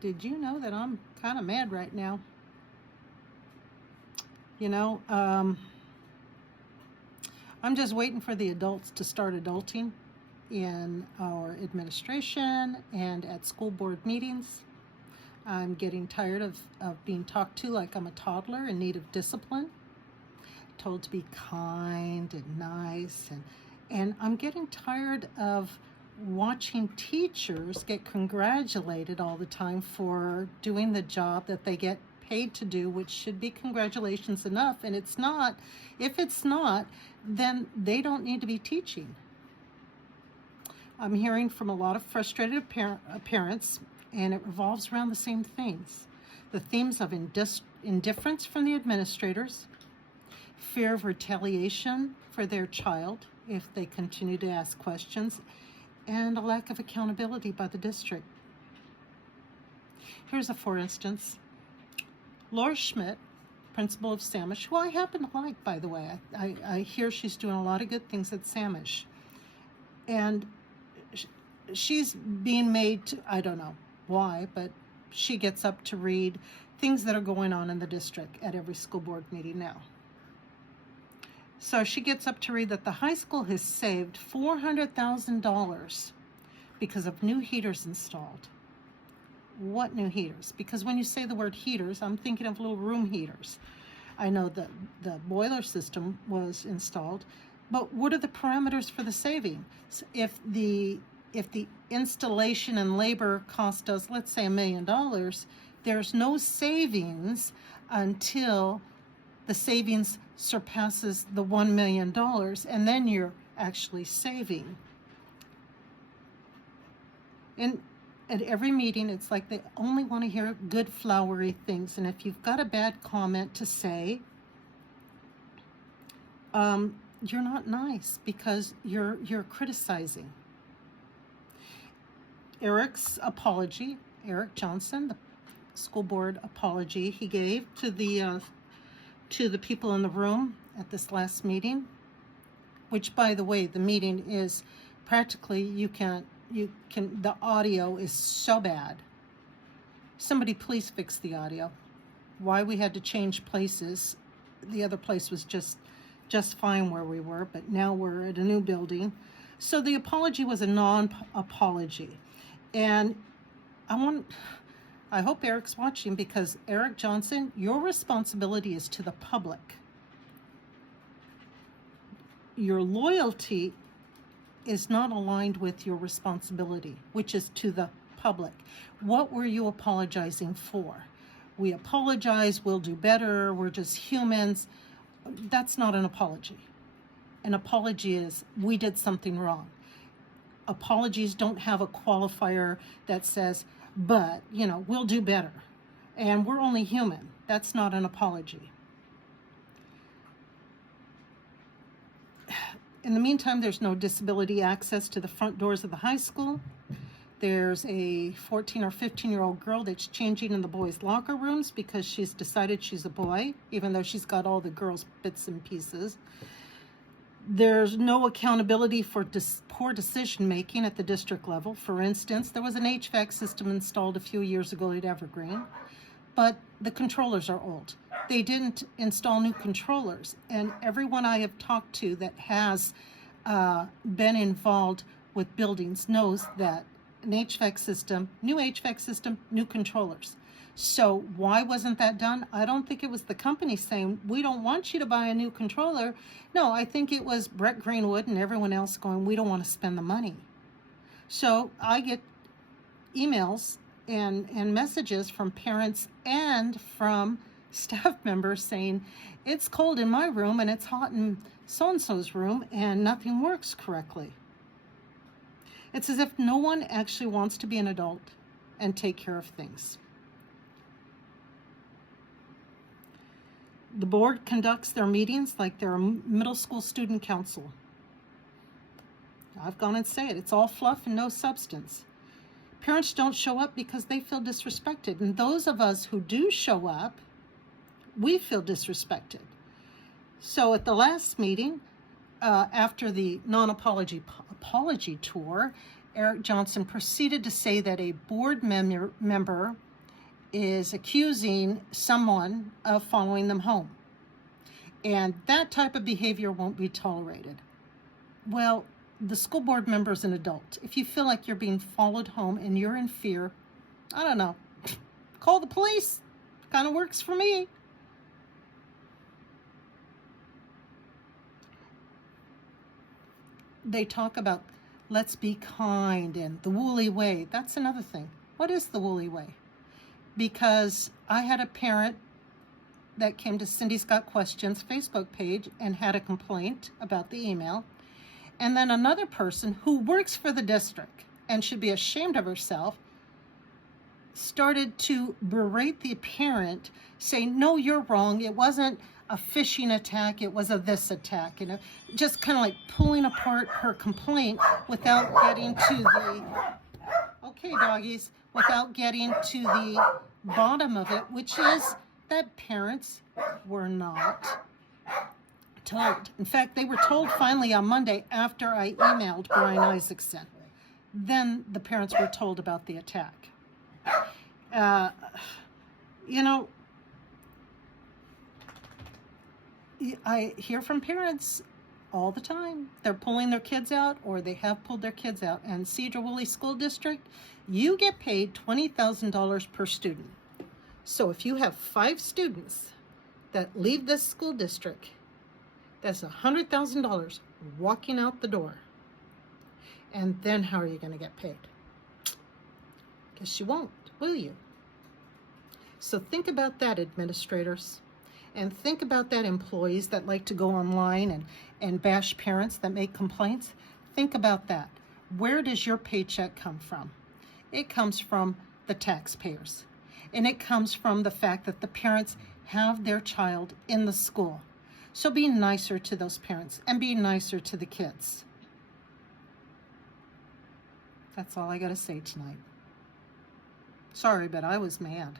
Did you know that I'm kind of mad right now? You know, I'm just waiting for the adults to start adulting in our administration and at school board meetings. I'm getting tired of being talked to like I'm a toddler in need of discipline, told to be kind and nice, and I'm getting tired of watching teachers get congratulated all the time for doing the job that they get paid to do, which should be congratulations enough, and it's not. If it's not, then they don't need to be teaching. I'm hearing from a lot of frustrated parents, and it revolves around the same things. The themes of indifference from the administrators, fear of retaliation for their child if they continue to ask questions, and a lack of accountability by the district. Here's a for instance. Laura Schmidt, principal of Samish, who I happen to like, by the way. I hear she's doing a lot of good things at Samish. And she's being made to, I don't know why, but she gets up to read things that are going on in the district at every school board meeting now. So she gets up to read that the high school has saved $400,000 because of new heaters installed. What new heaters? Because when you say the word heaters, I'm thinking of little room heaters. I know that the boiler system was installed, but what are the parameters for the savings? If the installation and labor cost us, let's say $1 million, there's no savings until the savings surpasses the $1 million, and then you're actually saving. And at every meeting, it's like they only want to hear good, flowery things. And if you've got a bad comment to say, you're not nice because you're criticizing. Eric's apology, Eric Johnson, the school board apology he gave to the people in the room at this last meeting, which, by the way, the meeting is practically, the audio is so bad. Somebody please fix the audio. Why we had to change places. The other place was just fine where we were, but now we're at a new building. So the apology was a non-apology. And I hope Eric's watching, because Eric Johnson, your responsibility is to the public. Your loyalty is not aligned with your responsibility, which is to the public. What were you apologizing for? We apologize, we'll do better, we're just humans. That's not an apology. An apology is, we did something wrong. Apologies don't have a qualifier that says, but, we'll do better. And we're only human. That's not an apology. In the meantime, there's no disability access to the front doors of the high school. There's a 14 or 15-year-old girl that's changing in the boys' locker rooms because she's decided she's a boy, even though she's got all the girls' bits and pieces. There's no accountability for poor decision-making at the district level. For instance, there was an HVAC system installed a few years ago at Evergreen, but the controllers are old. They didn't install new controllers, and everyone I have talked to that has been involved with buildings knows that an HVAC system, new controllers. So why wasn't that done? I don't think it was the company saying, we don't want you to buy a new controller. No, I think it was Brett Greenwood and everyone else going, we don't want to spend the money. So I get emails and messages from parents and from staff members saying, it's cold in my room and it's hot in so-and-so's room and nothing works correctly. It's as if no one actually wants to be an adult and take care of things. The board conducts their meetings like they're a middle school student council. I've gone and said it. It's all fluff and no substance. Parents don't show up because they feel disrespected. And those of us who do show up, we feel disrespected. So at the last meeting, after the apology tour, Eric Johnson proceeded to say that a board member is accusing someone of following them home. And that type of behavior won't be tolerated. Well, the school board member is an adult. If you feel like you're being followed home and you're in fear, I don't know, call the police. Kind of works for me. They talk about let's be kind and the Woolly Way. That's another thing. What is the Woolly Way? Because I had a parent that came to Cindy's Got Questions Facebook page and had a complaint about the email. And then another person who works for the district and should be ashamed of herself started to berate the parent, saying, no, you're wrong. It wasn't a phishing attack. It was a this attack. Just kind of like pulling apart her complaint without getting to the, okay, doggies, without getting to the bottom of it, which is that parents were not told. In fact, they were told finally on Monday after I emailed Brian Isaacson. Then the parents were told about the attack. I hear from parents all the time. They're pulling their kids out, or they have pulled their kids out. And Cedar Woolley School District, you get paid $20,000 per student. So if you have 5 students that leave this school district, that's $100,000 walking out the door. And then how are you going to get paid? Guess you won't, will you? So think about that, administrators. And think about that, employees that like to go online and bash parents that make complaints. Think about that. Where does your paycheck come from? It comes from the taxpayers. And it comes from the fact that the parents have their child in the school. So be nicer to those parents and be nicer to the kids. That's all I got to say tonight. Sorry, but I was mad.